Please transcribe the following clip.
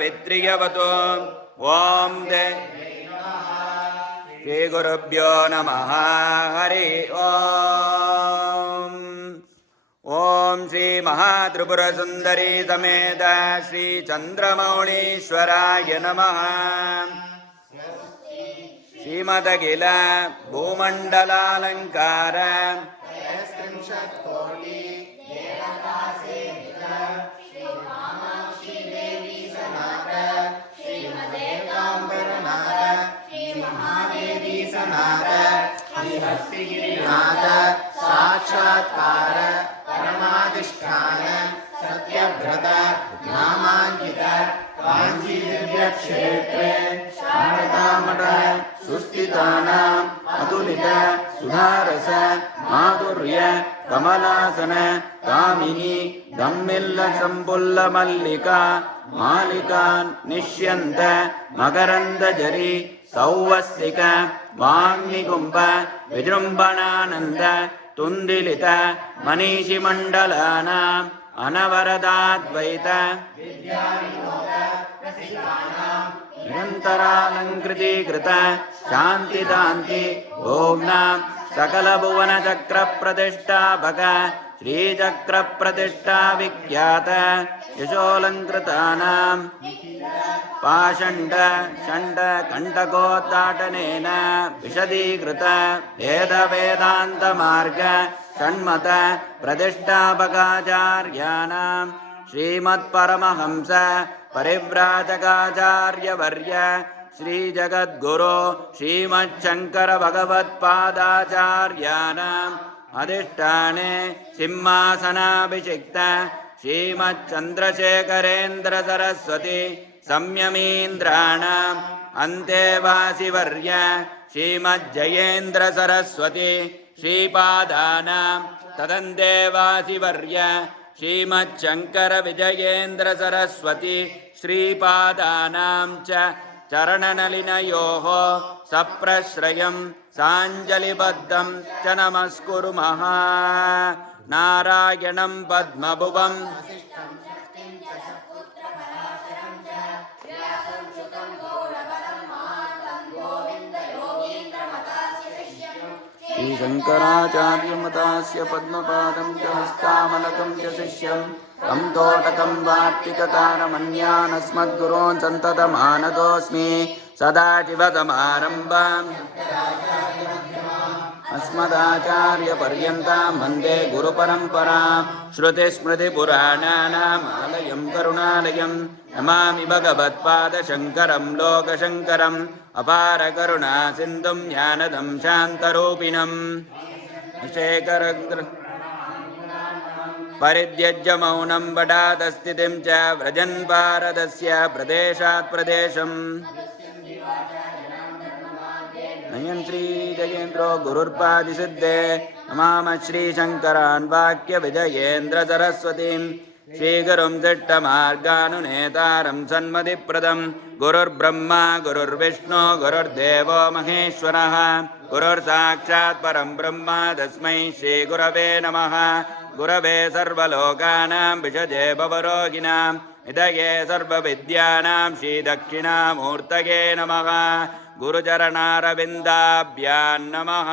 वित्रियवतु ओम दे श्री गुरुभ्यो नमः हरि ओम ओम श्री महात्रिपुरसुंदरी समेत श्री चंद्रमौळीश्वराय नमः श्रीमदखिल भूमंडलालंकार श्रीहस्तिगिरिनाथ साक्षात्कार परमाधिष्ठान सत्यव्रत नामांकित कांची दिव्य क्षेत्रे शारदामठ सुस्थितानां अतुलित सुधारस माधुर्य कमलासन कामिनी दम्मिल्ल संपुल्ल मल्लिका मालिकान् निष्यन्त मकरन्द जरी सौवस्तिक वाग्निकुम्भ विजृम्भणानन्द तुन्दिलित मनीषि मण्डलानाम् अनवरदाद्वैत निरन्तरालङ्कृतीकृत शान्तिदान्ति भोग्नां सकलभुवनचक्रप्रतिष्ठापक श्रीचक्रप्रतिष्ठा विख्यात यशोऽलङ्कृतानां पाषण्ड षण्ड कण्टकोद्घाटनेन विशदीकृत वेदवेदान्तमार्ग षण्मत प्रतिष्ठापकाचार्याणां श्रीमत्परमहंस परिव्राजकाचार्यवर्य श्रीजगद्गुरो श्रीमच्छङ्कर भगवत्पादाचार्याणाम् अधिष्ठाने सिंहासनाभिषिक्त श्रीमच्चन्द्रशेखरेन्द्र सरस्वती संयमीन्द्राणाम् अन्तेवासिवर्य श्रीमज्जयेन्द्र सरस्वती श्रीपादानां तदन्तेवासिवर्य श्रीमच्छङ्कर विजयेन्द्र सरस्वती श्रीपादानां च चरणनलिनयोः सप्रश्रयं साञ्जलिबद्धं च नमस्कुर्मः नारायणं पद्मभुवं श्रीशङ्कराचार्यमतास्य पद्मपादं च हस्तामलकं च शिष्यं तं तोटकं वार्तिककारमन्यानस्मद्गुरोन् सन्ततमानतोऽस्मि सदाशिवसमारम्भाम् अस्मदाचार्यपर्यन्तां वन्दे गुरुपरम्परां श्रुतिस्मृतिपुराणानाम् आलयं करुणालयं नमामि भगवत्पादशङ्करं लोकशङ्करम् अपारकरुणासिन्धुं ज्ञानदं शान्तरूपिणं शेखरग्र परित्यज्य मौनं बडादस्थितिं च व्रजन् भारतस्य प्रदेशात् प्रदेशम् नयन श्री जयेन्द्रो गुरुर्पादिसिद्धे नमामः श्रीशङ्करान् वाक्यविजयेन्द्र सरस्वतीं श्रीगुरुं सिष्टमार्गानुनेतारं सन्मतिप्रदं गुरुर्ब्रह्मा गुरुर्विष्णु गुरुर्देवो महेश्वरः गुरुर्साक्षात् परं ब्रह्म तस्मै श्रीगुरवे नमः गुरवे सर्वलोकानां विषजे भवरोगिणां निधये सर्वविद्यानां श्रीदक्षिणामूर्तये नमः गुरुचरणारविन्दाभ्यां नमः।